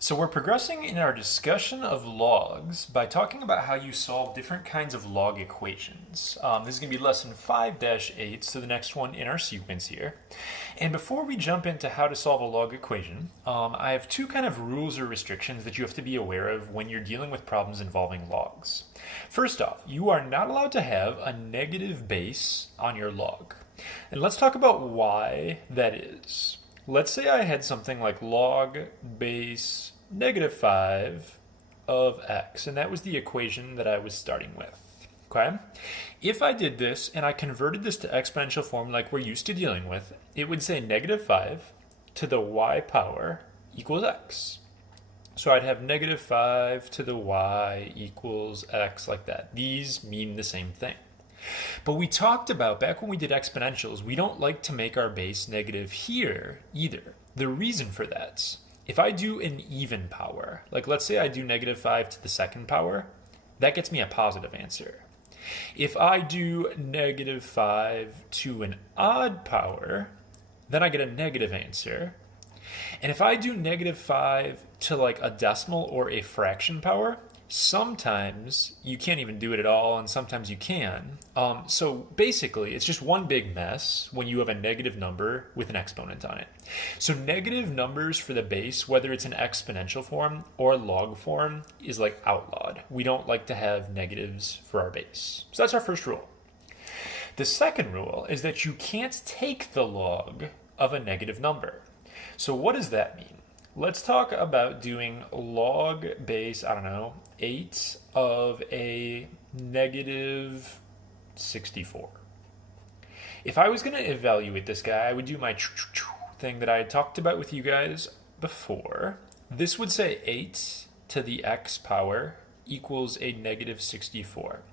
So we're progressing in our discussion of logs by talking about how you solve different kinds of log equations. This is going to be lesson 5-8, so the next one in our sequence here. And before we jump into how to solve a log equation, I have two kind of rules or restrictions that you have to be aware of when you're dealing with problems involving logs. First off, you are not allowed to have a negative base on your log. And let's talk about why that is. Let's say I had something like log base -5 of x, and that was the equation that I was starting with. Okay? If I did this and I converted this to exponential form like we're used to dealing with, it would say -5 to the y power equals x. So I'd have -5 to the y equals x like that. These mean the same thing. But we talked about, back when we did exponentials, we don't like to make our base negative here either. The reason for that, if I do an even power, like let's say I do -5 to the second power, that gets me a positive answer. If I do -5 to an odd power, then I get a negative answer. And if I do -5 to like a decimal or a fraction power, sometimes you can't even do it at all, and sometimes you can. So basically, it's just one big mess when you have a negative number with an exponent on it. So negative numbers for the base, whether it's an exponential form or log form, is like outlawed. We don't like to have negatives for our base. So that's our first rule. The second rule is that you can't take the log of a negative number. So what does that mean? Let's talk about doing log base, 8 of a -64. If I was going to evaluate this guy, I would do my thing that I had talked about with you guys before. This would say 8 to the x power equals a -64.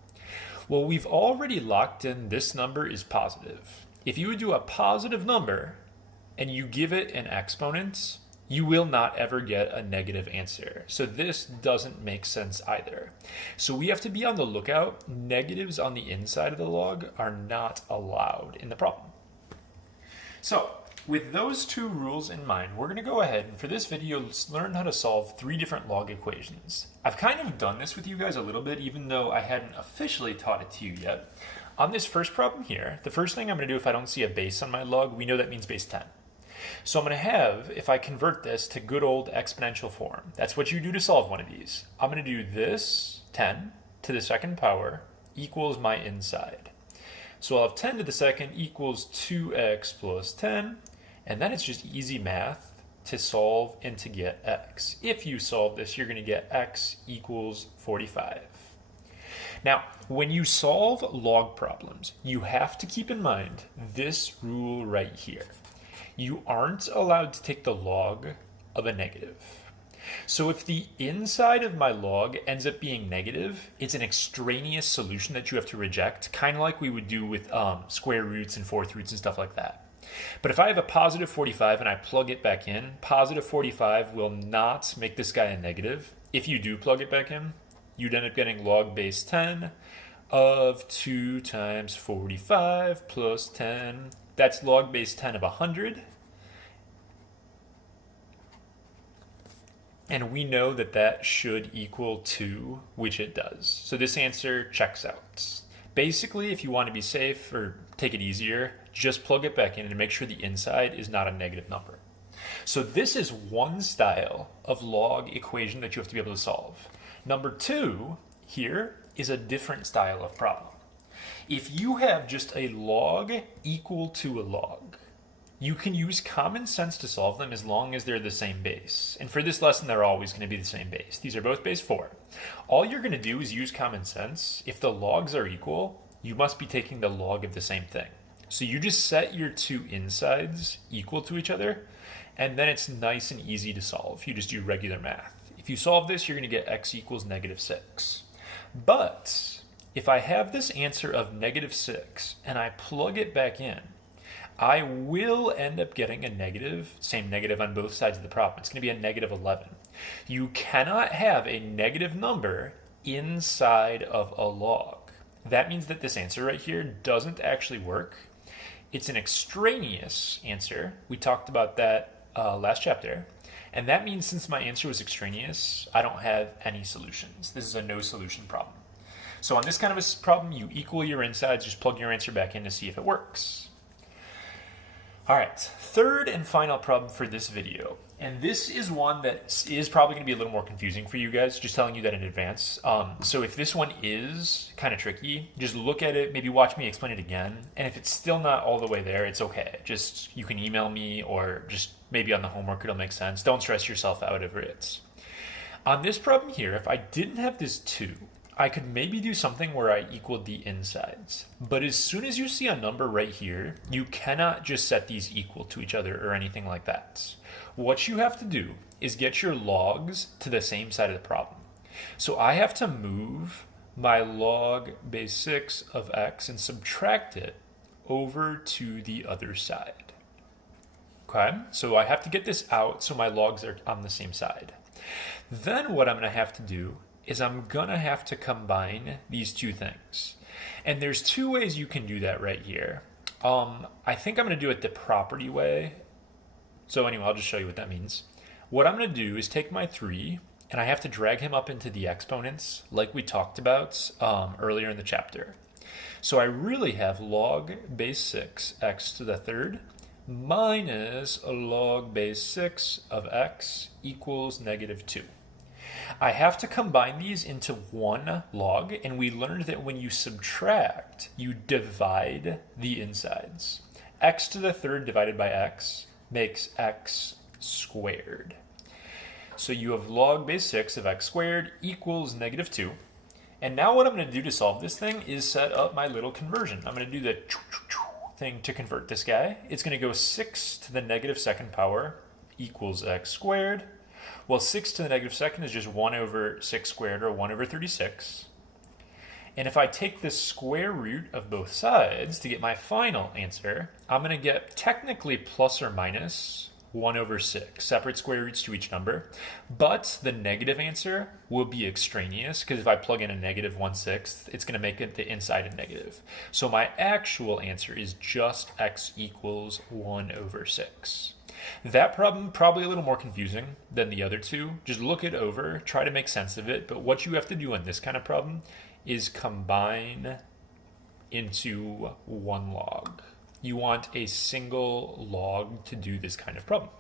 Well, we've already locked in this number is positive. If you would do a positive number and you give it an exponent, you will not ever get a negative answer. So this doesn't make sense either. So we have to be on the lookout. Negatives on the inside of the log are not allowed in the problem. So with those two rules in mind, we're going to go ahead and for this video, let's learn how to solve 3 different log equations. I've kind of done this with you guys a little bit, even though I hadn't officially taught it to you yet. On this first problem here, the first thing I'm going to do if I don't see a base on my log, we know that means base 10. So I'm going to have, if I convert this to good old exponential form, that's what you do to solve one of these. I'm going to do this 10 to the second power equals my inside. So I'll have 10 to the second equals 2x plus 10, and then it's just easy math to solve and to get x. If you solve this, you're going to get x equals 45. Now, when you solve log problems, you have to keep in mind this rule right here. You aren't allowed to take the log of a negative. So if the inside of my log ends up being negative, it's an extraneous solution that you have to reject, kind of like we would do with square roots and fourth roots and stuff like that. But if I have a positive 45 and I plug it back in, positive 45 will not make this guy a negative. If you do plug it back in, you'd end up getting log base 10 of 2 times 45 plus 10. That's log base 10 of 100. And we know that that should equal 2, which it does. So this answer checks out. Basically, if you want to be safe or take it easier, just plug it back in and make sure the inside is not a negative number. So this is one style of log equation that you have to be able to solve. Number 2 here is a different style of problem. If you have just a log equal to a log, you can use common sense to solve them as long as they're the same base. And for this lesson, they're always going to be the same base. These are both base 4. All you're going to do is use common sense. If the logs are equal, you must be taking the log of the same thing. So you just set your 2 insides equal to each other, and then it's nice and easy to solve. You just do regular math. If you solve this, you're going to get x equals -6. But if I have this answer of -6 and I plug it back in, I will end up getting a negative, same negative on both sides of the problem. It's going to be a -11. You cannot have a negative number inside of a log. That means that this answer right here doesn't actually work. It's an extraneous answer. We talked about that last chapter. And that means since my answer was extraneous, I don't have any solutions. This is a no solution problem. So on this kind of a problem, you equal your insides, just plug your answer back in to see if it works. All right, third and final problem for this video. And this is one that is probably going to be a little more confusing for you guys, just telling you that in advance. So if this one is kind of tricky, just look at it, maybe watch me explain it again. And if it's still not all the way there, it's okay. Just, you can email me or just maybe on the homework it'll make sense. Don't stress yourself out over it. On this problem here, if I didn't have this 2, I could maybe do something where I equaled the insides. But as soon as you see a number right here, you cannot just set these equal to each other or anything like that. What you have to do is get your logs to the same side of the problem. So I have to move my log base 6 of x and subtract it over to the other side. Okay, so I have to get this out so my logs are on the same side. Then what I'm going to have to do is I'm going to have to combine these two things. And there's 2 ways you can do that right here. I think I'm going to do it the property way. So anyway, I'll just show you what that means. What I'm going to do is take my 3, and I have to drag him up into the exponents like we talked about earlier in the chapter. So I really have log base 6 x to the third minus a log base 6 of x equals negative 2. I have to combine these into one log, and we learned that when you subtract, you divide the insides. X to the third divided by x makes x squared. So you have log base 6 of x squared equals negative 2. And now what I'm going to do to solve this thing is set up my little conversion. I'm going to do the thing to convert this guy. It's going to go 6 to the negative second power equals x squared. Well, 6 to the negative second is just 1 over 6 squared, or 1 over 36. And if I take the square root of both sides to get my final answer, I'm going to get technically plus or minus 1 over 6, separate square roots to each number. But the negative answer will be extraneous, because if I plug in a negative 1/6, it's going to make it the inside a negative. So my actual answer is just x equals 1 over 6. That problem, probably a little more confusing than the other 2. Just look it over, try to make sense of it. But what you have to do in this kind of problem is combine into one log. You want a single log to do this kind of problem.